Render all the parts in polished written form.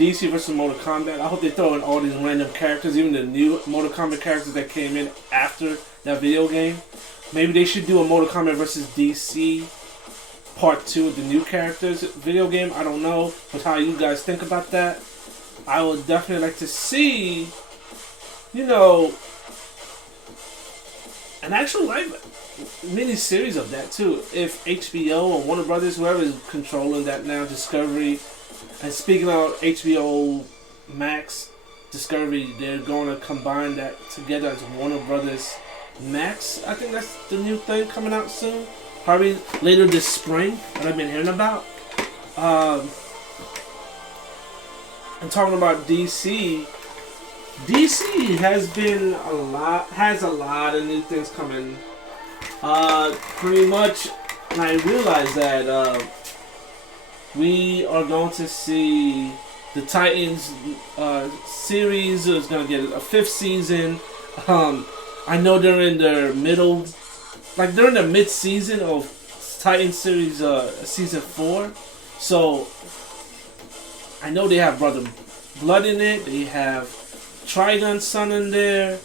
DC versus Mortal Kombat. I hope they throw in all these random characters, even the new Mortal Kombat characters that came in after that video game. Maybe they should do a Mortal Kombat versus DC Part 2 of the new characters video game. I don't know, but how you guys think about that? I would definitely like to see, you know, an actual mini series of that too. If HBO or Warner Brothers, whoever is controlling that now, Discovery, and speaking of HBO Max, Discovery, they're going to combine that together as Warner Brothers Max. I think that's the new thing coming out soon. Probably later this spring, that I've been hearing about. And talking about DC, DC has a lot of new things coming. Pretty much, and I realized that we are going to see the Titans series is going to get a 5th season. I know they're in their middle, like they're in the mid-season of Titans series season 4. So I know they have Brother Blood in it. They have Trigun's son in there.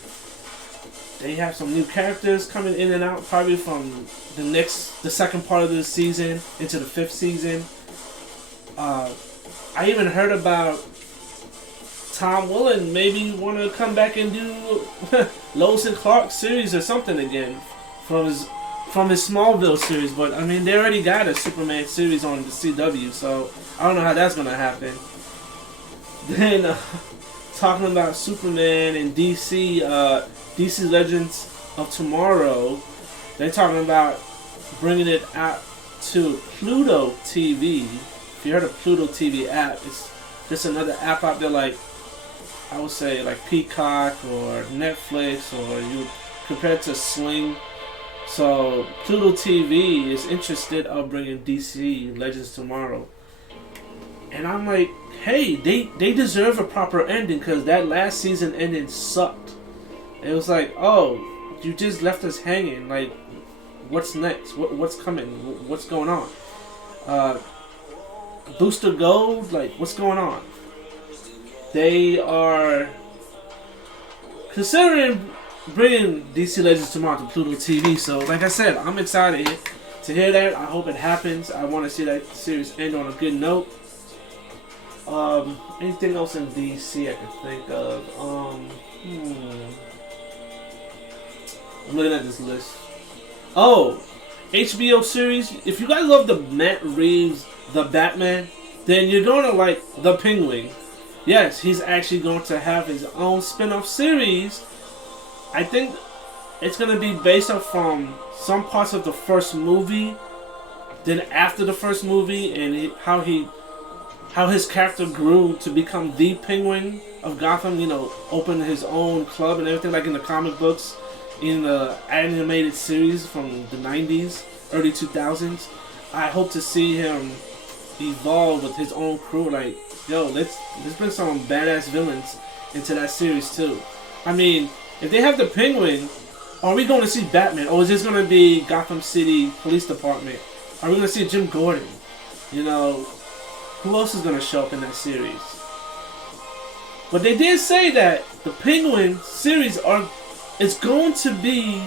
They have some new characters coming in and out, probably from the second part of the season into the 5th season. I even heard about Tom Willen maybe want to come back and do Lois and Clark series or something again from his Smallville series. But I mean, they already got a Superman series on the CW, so I don't know how that's gonna happen. Then talking about Superman and DC, DC Legends of Tomorrow, they're talking about bringing it out to Pluto TV. If you heard of Pluto TV app, it's just another app out there, like I would say like Peacock or Netflix, or you compare it to Sling. So Pluto TV is interested of bringing DC Legends Tomorrow, and I'm like, hey, they deserve a proper ending, because that last season ending sucked. It was like, oh, you just left us hanging. Like, what's next? What's coming? What's going on? Booster Gold, like, what's going on? They are considering bringing DC Legends Tomorrow to Pluto TV. So, like I said, I'm excited to hear that. I hope it happens. I want to see that series end on a good note. Anything else in DC I can think of? I'm looking at this list. Oh, HBO series. If you guys love the Matt Reeves The Batman, then you're gonna like The Penguin. Yes, he's actually going to have his own spin-off series. I think it's gonna be based off from some parts of the first movie, then after the first movie, and how his character grew to become the Penguin of Gotham. You know, open his own club and everything, like in the comic books, in the animated series from the 90s, early 2000s. I hope to see him evolve with his own crew. Like, yo, let's bring some badass villains into that series too. I mean, if they have the Penguin, are we going to see Batman, or is this going to be Gotham City Police Department? Are we going to see Jim Gordon? You know, who else is going to show up in that series? But they did say that the Penguin series is going to be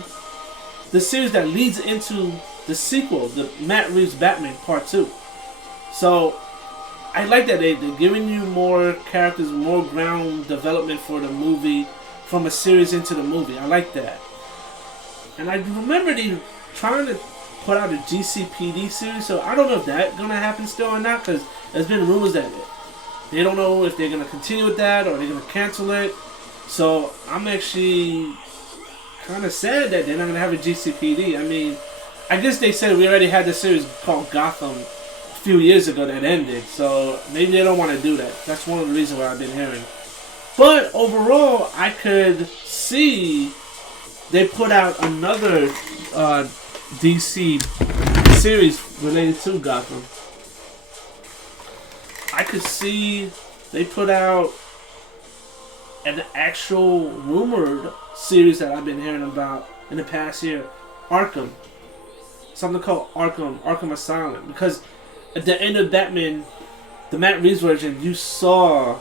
the series that leads into the sequel, the Matt Reeves Batman Part 2. So I like that they're giving you more characters, more ground development for the movie, from a series into the movie. I like that. And I remember they trying to put out a GCPD series, so I don't know if that's going to happen still or not, because there's been rumors that they don't know if they're going to continue with that or they're going to cancel it. So I'm actually kind of sad that they're not going to have a GCPD. I mean, I guess they said we already had the series called Gotham a few years ago that ended, so maybe they don't want to do that. That's one of the reasons why I've been hearing. But overall, I could see they put out another DC series related to Gotham. I could see they put out an actual rumored series that I've been hearing about in the past year, Arkham. Something called Arkham Asylum. Because at the end of Batman the Matt Reeves version, you saw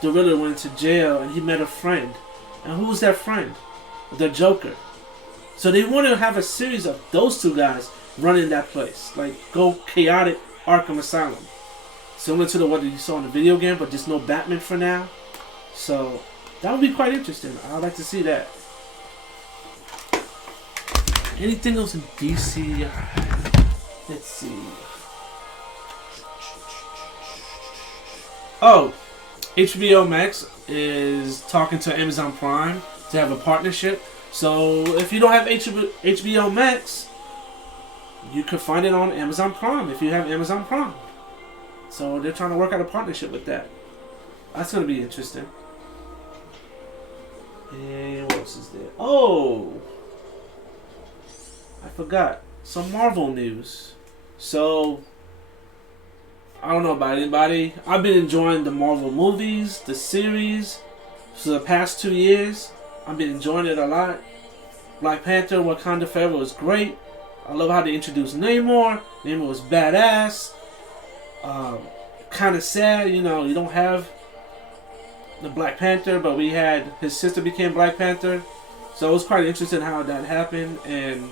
the Riddler went to jail and he met a friend. And who was that friend? The Joker. So they want to have a series of those two guys running that place. Like, go chaotic Arkham Asylum. Similar to what you saw in the video game, but just no Batman for now. So, that would be quite interesting. I'd like to see that. Anything else in DC? Let's see. Oh, HBO Max is talking to Amazon Prime to have a partnership. So if you don't have HBO Max, you could find it on Amazon Prime if you have Amazon Prime. So they're trying to work out a partnership with that. That's going to be interesting. And what else is there? Oh, I forgot. Some Marvel news. So, I don't know about anybody. I've been enjoying the Marvel movies, the series, for the past 2 years. I've been enjoying it a lot. Black Panther, Wakanda Forever was great. I love how they introduced Namor. Namor was badass. Kind of sad, you know, you don't have the Black Panther, but we had his sister became Black Panther. So it was quite interesting how that happened. And,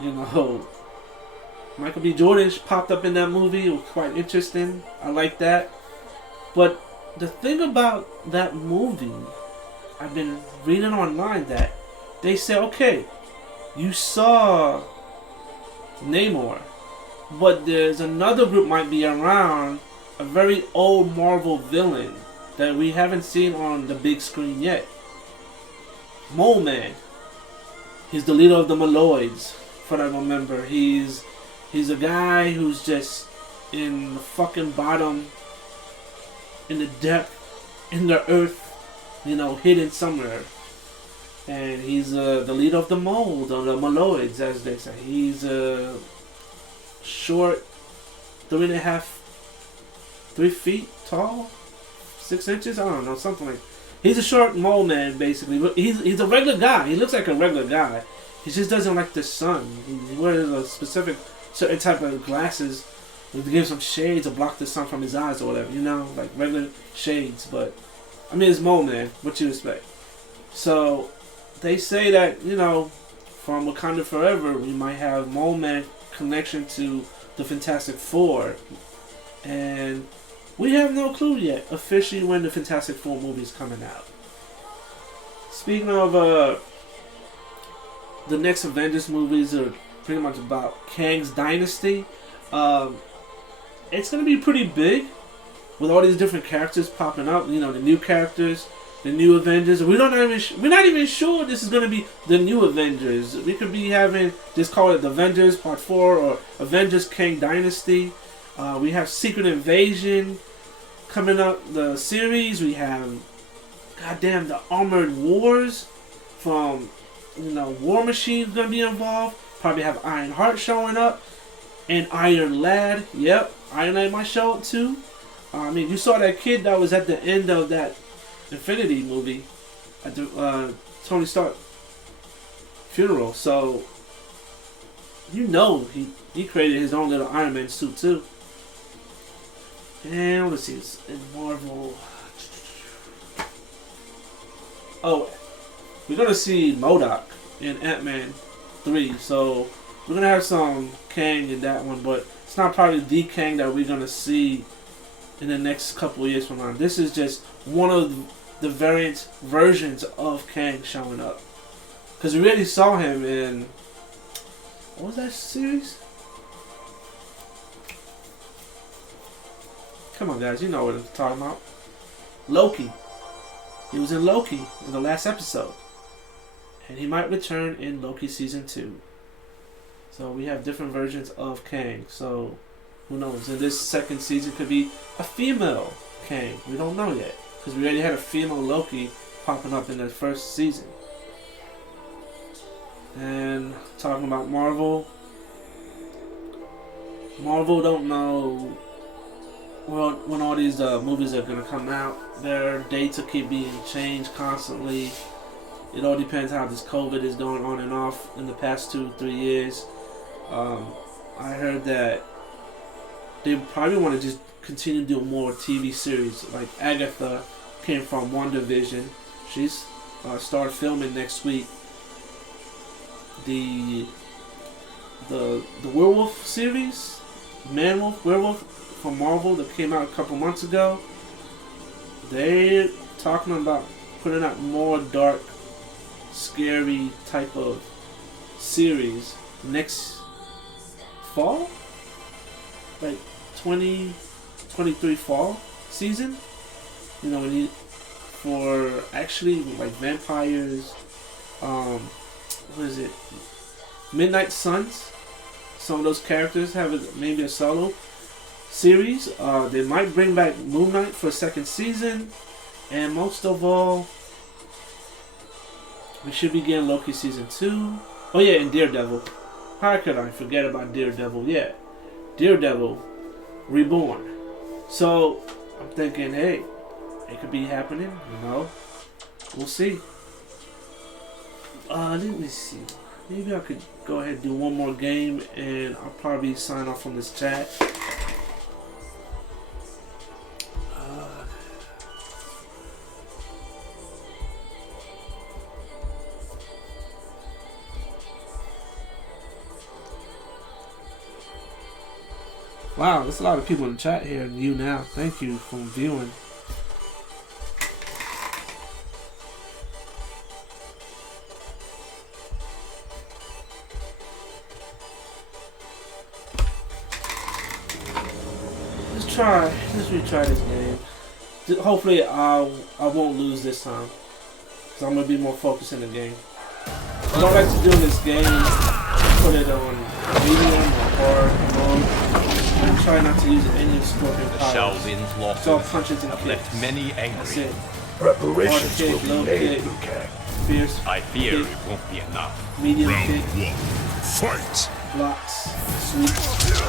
you know, Michael B. Jordan popped up in that movie. It was quite interesting. I like that. But the thing about that movie, I've been reading online that they say, okay, you saw Namor, but there's another group might be around, a very old Marvel villain that we haven't seen on the big screen yet. Mole Man. He's the leader of the Moloids, if I remember. He's a guy who's just in the fucking bottom, in the depth, in the earth, you know, hidden somewhere. And he's the leader of the mold, or the Moloids, as they say. He's short, 3 feet tall, 6 inches, I don't know, something like that. He's a short mole man, basically. But he's a regular guy. He looks like a regular guy. He just doesn't like the sun. He wears a specific certain type of glasses to give some shade to block the sun from his eyes or whatever, you know, like regular shades. But I mean, it's Mole Man. What you expect? So they say that, you know, from Wakanda Forever, we might have Mole Man connection to the Fantastic Four, and we have no clue yet officially when the Fantastic Four movie is coming out. Speaking of the next Avengers movies are pretty much about Kang's dynasty. It's gonna be pretty big with all these different characters popping up. You know, the new characters, the new Avengers. We're not even sure this is gonna be the new Avengers. We could be having just call it the Avengers Part 4 or Avengers Kang Dynasty. We have Secret Invasion coming up, the series. We have, goddamn, the Armored Wars from, you know, War Machine's gonna be involved. Probably have Ironheart showing up and Iron Lad. Yep, Iron Lad might show up too. I mean, you saw that kid that was at the end of that Infinity movie at the Tony Stark funeral. So you know he created his own little Iron Man suit too. And let's see, it's in Marvel. Oh, we're gonna see MODOK in Ant-Man 3. So we're gonna have some Kang in that one, but it's not probably the Kang that we're gonna see in the next couple of years from now. This is just one of the variant versions of Kang showing up. Because we already saw him in, what was that series? Come on, guys, you know what I'm talking about. Loki. He was in Loki in the last episode. And he might return in Loki Season 2. So we have different versions of Kang. So who knows? And this second season could be a female Kang. We don't know yet. Because we already had a female Loki popping up in the first season. And talking about Marvel. Marvel don't know when all these movies are going to come out. Their dates will keep being changed constantly. It all depends how this COVID is going on and off in the past 2-3 years. I heard that they probably want to just continue doing more TV series. Like Agatha came from WandaVision. She's started filming next week. The werewolf series, werewolf from Marvel that came out a couple months ago. They're talking about putting out more dark, scary type of series next fall, like 2023 fall season. You know, we need for actually like vampires. What is it? Midnight Suns. Some of those characters have maybe a solo series. They might bring back Moon Knight for a second season, and most of all, we should be getting Loki season 2. Oh yeah, and Daredevil. How could I forget about Daredevil? Yeah, Daredevil Reborn. So I'm thinking, hey, it could be happening. You know, we'll see. Let me see. Maybe I could go ahead and do one more game, and I'll probably sign off from this chat. Wow, there's a lot of people in the chat here, and you now. Thank you for viewing. Let's retry this game. Hopefully I won't lose this time, because I'm going to be more focused in the game. What I like to do in this game, put it on medium or hard mode, and try not to use any of Scorpion powers. It's all punches and kicks. Many angry. That's it. Preparations Hard kick, will low be made, kick, Liu Kang. fierce I fear kick, it won't be enough. medium Round kick, 1. Fight! blocks, sweeps.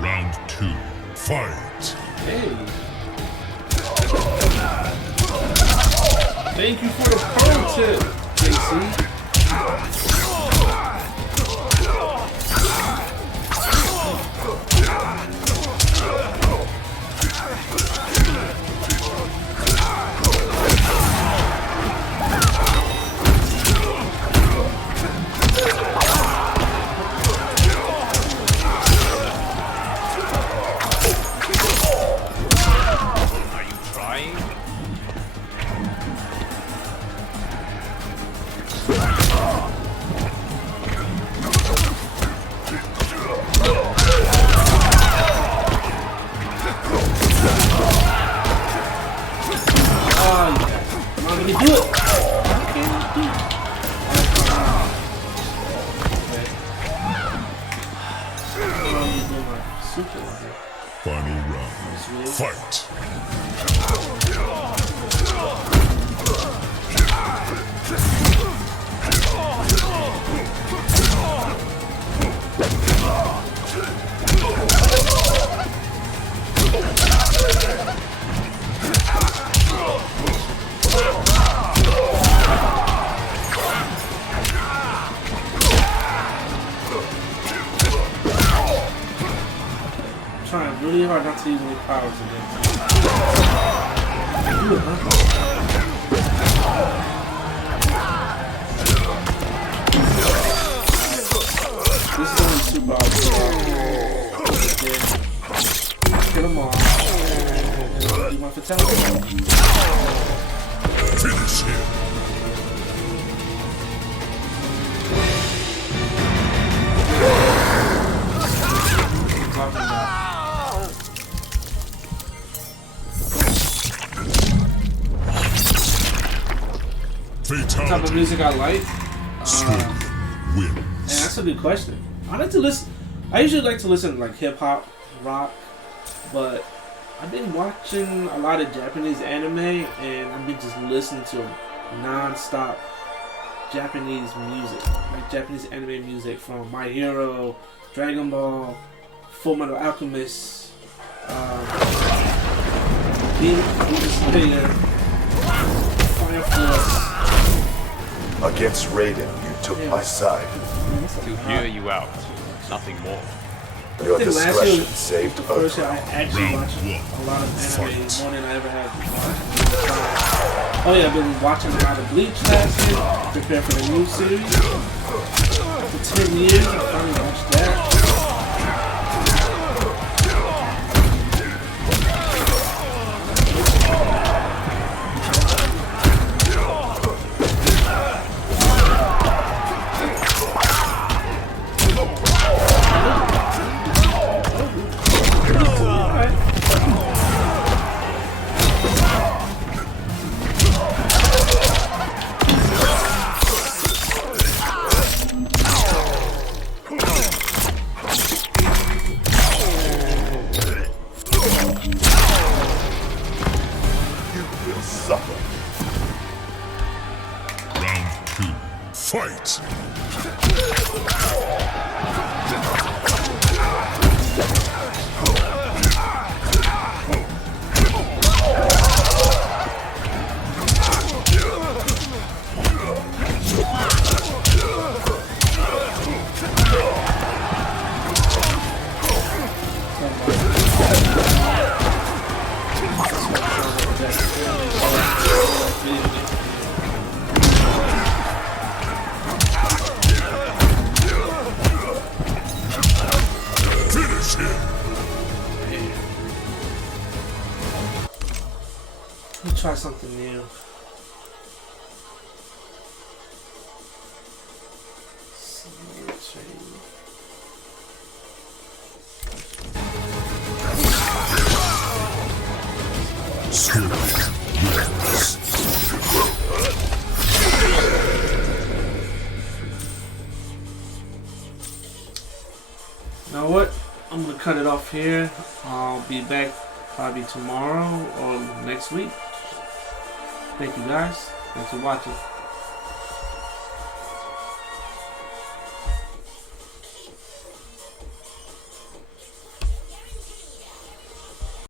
Round 2. Fight! Hey. Thank you for the pro tip, JC. Final round. Fight! Trying really hard not to use any powers again. This is only 2 powers. Kill them all. Do my fatality. Finish him! type of Fatality. music I like. Scorpion And wins. that's a good question. I like to listen. I usually like to listen to like hip hop, rock, but I've been watching a lot of Japanese anime, and I've been just listening to non-stop Japanese music, like Japanese anime music from My Hero, Dragon Ball, Fullmetal Alchemist, Demon Slayer, Fire Force. Against Raiden, you took my side. To hear you out, nothing more. Your I think last year discretion was saved the first year I Earth. actually Round watched one. a lot of anime, Fight. more than I ever had. Oh yeah, I've been watching a lot of Bleach last year, prepare for the new series. For 10 years, I finally watched that. Suffer. Round two. Fight. Finish him. Let me try something new. Scorpion wins. Now what? I'm gonna cut it off here. I'll be back probably tomorrow or next week. Thank you guys. Thanks for watching.